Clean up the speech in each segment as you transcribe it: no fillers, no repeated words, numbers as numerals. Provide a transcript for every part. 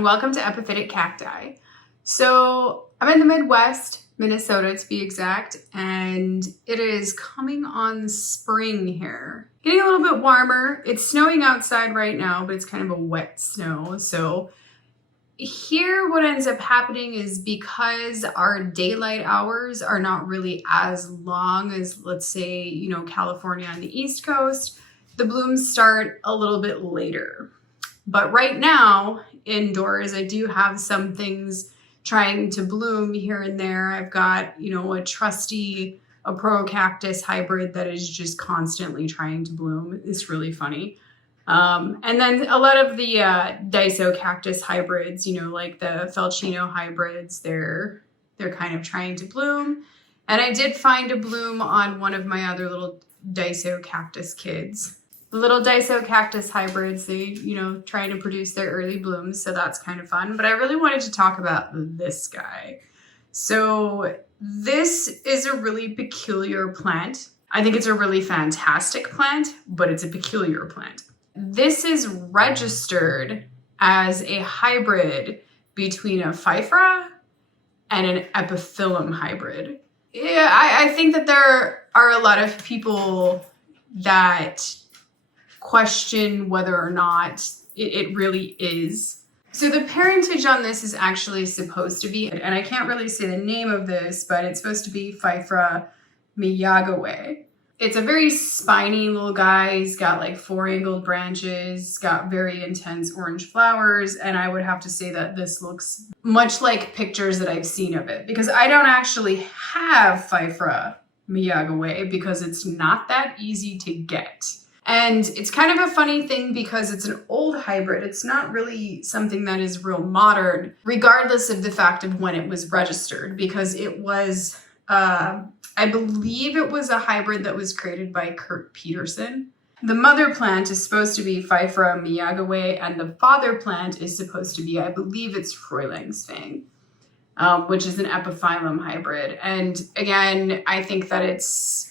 and welcome to Epiphytic Cacti. So I'm in the Midwest, Minnesota to be exact, and it is coming on spring here. Getting a little bit warmer. It's snowing outside right now, but it's kind of a wet snow. So here what ends up happening is because our daylight hours are not really as long as, let's say, California on the East Coast, the blooms start a little bit later. But right now, indoors, I do have some things trying to bloom here and there. I've got, a trusty Cactus hybrid that is just constantly trying to bloom. It's really funny. And then a lot of the Cactus hybrids, like the Felchino hybrids, they're kind of trying to bloom. And I did find a bloom on one of my other little Cactus kids. The little Cactus hybrids, they, trying to produce their early blooms, so that's kind of fun. But I really wanted to talk about this guy. So this is a really peculiar plant. I think it's a really fantastic plant, but it's a peculiar plant. This is registered as a hybrid between a Pfeiffera and an Epiphyllum hybrid. Yeah, I think that there are a lot of people that question whether or not it really is. So the parentage on this is actually supposed to be, and I can't really say the name of this, but it's supposed to be Pfeiffera miyagawa. It's a very spiny little guy. He's got like 4 angled branches, he's got very intense orange flowers, and I would have to say that this looks much like pictures that I've seen of it, because I don't actually have Pfeiffera miyagawa because it's not that easy to get. And it's kind of a funny thing because it's an old hybrid. It's not really something that is real modern, regardless of the fact of when it was registered, because it was, I believe it was a hybrid that was created by Kurt Petersen. The mother plant is supposed to be Pfeiffera miyagawa, and the father plant is supposed to be, I believe it's Frühlingsgold, which is an Epiphyllum hybrid. And again, I think that it's,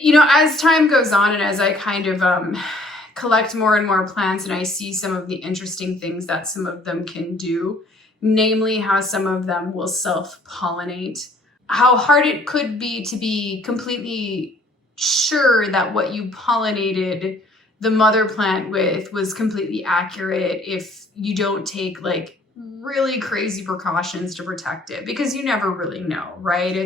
as time goes on and as I kind of collect more and more plants and I see some of the interesting things that some of them can do, namely how some of them will self-pollinate, how hard it could be to be completely sure that what you pollinated the mother plant with was completely accurate if you don't take like really crazy precautions to protect it, because you never really know, right?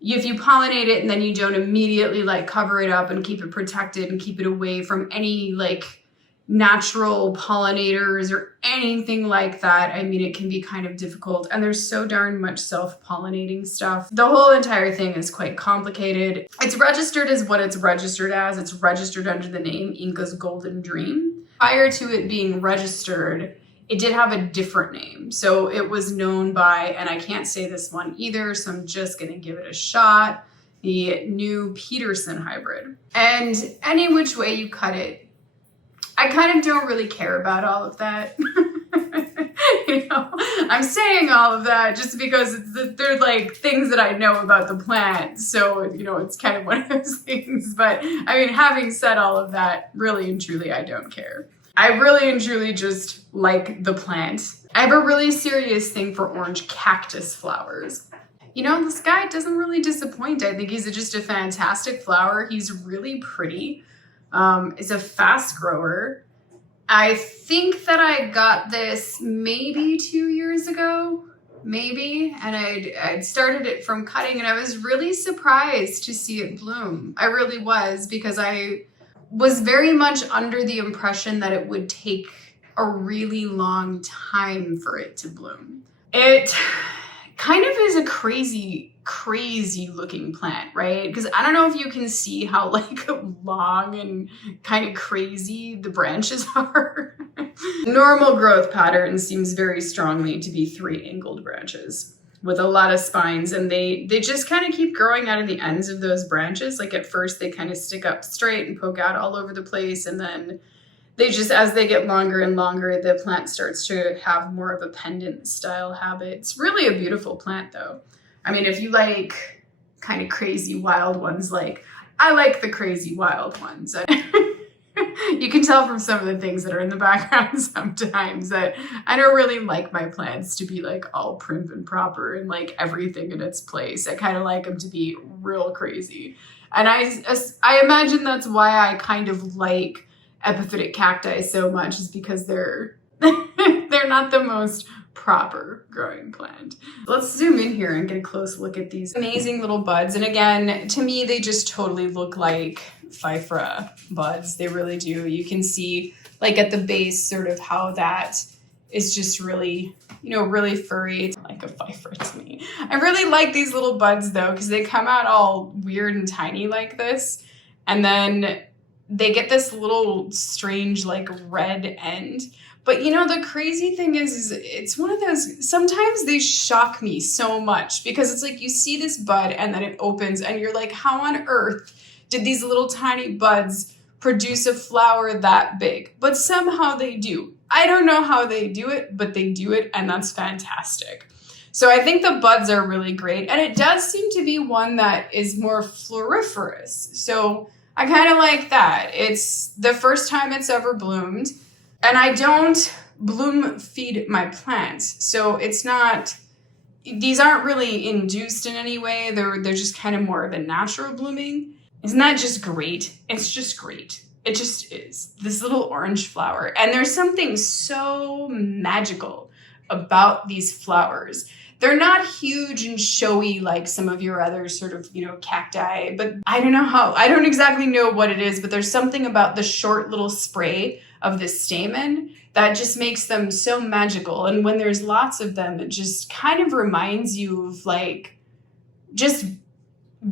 If you pollinate it and then you don't immediately like cover it up and keep it protected and keep it away from any like natural pollinators or anything like that, I mean, it can be kind of difficult. And there's so darn much self-pollinating stuff. The whole entire thing is quite complicated. It's registered as what it's registered as. It's registered under the name Inca's Golden Dream. Prior to it being registered, it did have a different name. So it was known by, and I can't say this one either, so I'm just gonna give it a shot, the Neue Petersen Hybrid. And any which way you cut it, I kind of don't really care about all of that. I'm saying all of that just because they're like things that I know about the plant. So, it's kind of one of those things. But I mean, having said all of that, really and truly, I don't care. I really and truly just like the plant. I have a really serious thing for orange cactus flowers. This guy doesn't really disappoint. I think he's just a fantastic flower. He's really pretty. Is a fast grower. I think that I got this maybe 2 years ago, maybe. And I'd started it from cutting and I was really surprised to see it bloom. I really was, because I was very much under the impression that it would take a really long time for it to bloom. It kind of is a crazy looking plant, right? Because I don't know if you can see how like long and kind of crazy the branches are. Normal growth pattern seems very strongly to be 3 angled branches with a lot of spines, and they just kind of keep growing out of the ends of those branches. Like at first they kind of stick up straight and poke out all over the place, and then they just, as they get longer and longer, the plant starts to have more of a pendant style habit. It's really a beautiful plant though. I mean, if you like kind of crazy wild ones, like I like the crazy wild ones. You can tell from some of the things that are in the background sometimes that I don't really like my plants to be like all prim and proper and like everything in its place. I kind of like them to be real crazy. And I imagine that's why I kind of like epiphytic cacti so much, is because they're they're not the most proper growing plant. Let's zoom in here and get a close look at these amazing little buds. And again, to me, they just totally look like Pfeiffera buds. They really do. You can see like at the base sort of how that is just really, you know, really furry. It's like a Pfeiffera to me. I really like these little buds though, because they come out all weird and tiny like this. And then they get this little strange like red end. But you know, the crazy thing is it's one of those, sometimes they shock me so much, because it's like you see this bud and then it opens and you're like, how on earth did these little tiny buds produce a flower that big? But somehow they do. I don't know how they do it, but they do it, and that's fantastic. So I think the buds are really great, and it does seem to be one that is more floriferous. So I kind of like that. It's the first time it's ever bloomed. And I don't bloom feed my plants. So it's not, these aren't really induced in any way. They're just kind of more of a natural blooming. Isn't that just great? It's just great. It just is. This little orange flower. And there's something so magical about these flowers. They're not huge and showy like some of your other sort of, you know, cacti, but I don't exactly know what it is, but there's something about the short little spray of the stamen that just makes them so magical. And when there's lots of them, it just kind of reminds you of like just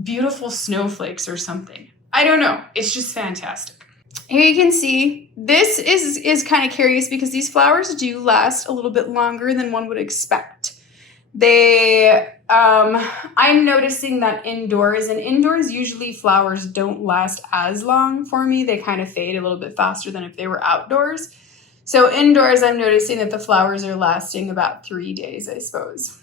beautiful snowflakes or something. I don't know. It's just fantastic. Here you can see this is kind of curious, because these flowers do last a little bit longer than one would expect. I'm noticing that indoors usually flowers don't last as long for me. They kind of fade a little bit faster than if they were outdoors. So indoors, I'm noticing that the flowers are lasting about 3 days, I suppose.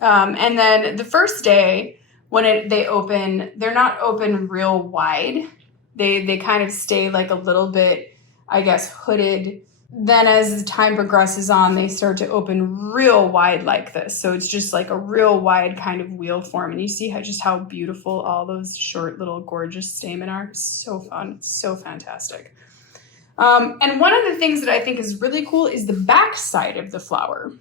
And then the first day when they open, they're not open real wide. They kind of stay like a little bit, I guess, hooded. Then as the time progresses on, they start to open real wide like this. So it's just like a real wide kind of wheel form. And you see how beautiful all those short little gorgeous stamen are. So fun. It's so fantastic. And one of the things that I think is really cool is the back side of the flower.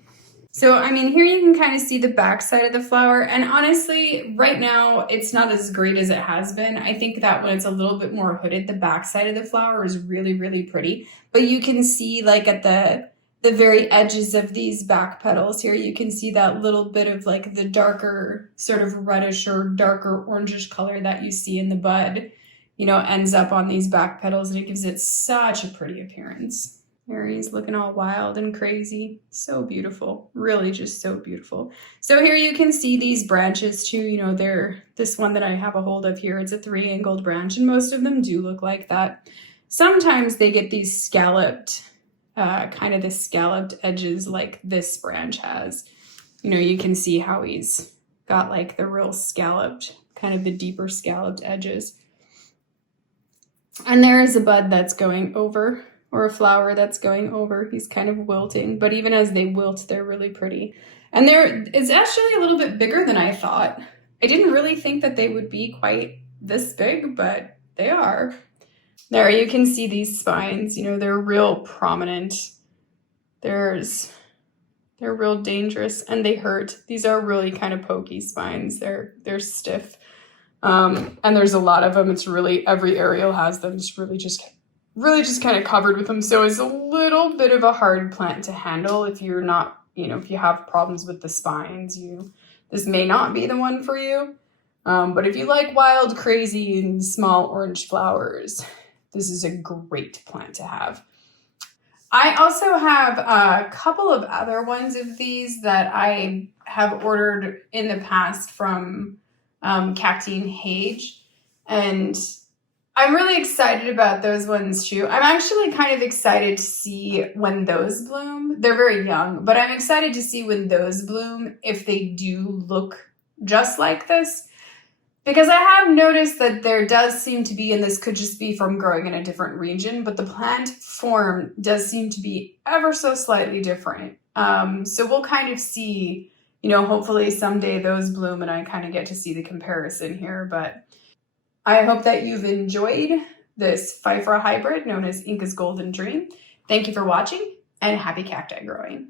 So, I mean, here you can kind of see the back side of the flower. And honestly, right now, it's not as great as it has been. I think that when it's a little bit more hooded, the back side of the flower is really, really pretty. But you can see like at the very edges of these back petals here, you can see that little bit of like the darker sort of reddish or darker orangish color that you see in the bud, you know, ends up on these back petals, and it gives it such a pretty appearance. There he's looking all wild and crazy. So beautiful. Really just so beautiful. So here you can see these branches too. You know, this one that I have a hold of here, it's a 3-angled branch, and most of them do look like that. Sometimes they get these scalloped, kind of the scalloped edges like this branch has. You know, you can see how he's got like the real scalloped, kind of the deeper scalloped edges. And there is a bud that's going over, or a flower that's going over. He's kind of wilting, but even as they wilt, they're really pretty. And it's actually a little bit bigger than I thought. I didn't really think that they would be quite this big, but they are. There you can see these spines, you know, they're real prominent. They're real dangerous, and they hurt. These are really kind of pokey spines. They're stiff. And there's a lot of them. It's really, every aerial has them. It's really just kind of covered with them. So it's a little bit of a hard plant to handle if you're not, you know, if you have problems with the spines, this may not be the one for you. But if you like wild, crazy, and small orange flowers, this is a great plant to have. I also have a couple of other ones of these that I have ordered in the past from Cacti and Hage, and I'm really excited about those ones too. I'm actually kind of excited to see when those bloom. They're very young, but I'm excited to see when those bloom, if they do look just like this. Because I have noticed that there does seem to be, and this could just be from growing in a different region, but the plant form does seem to be ever so slightly different. So we'll kind of see, you know, hopefully someday those bloom and I kind of get to see the comparison here. But I hope that you've enjoyed this Pfeiffera hybrid known as Inca's Golden Dream. Thank you for watching and happy cacti growing.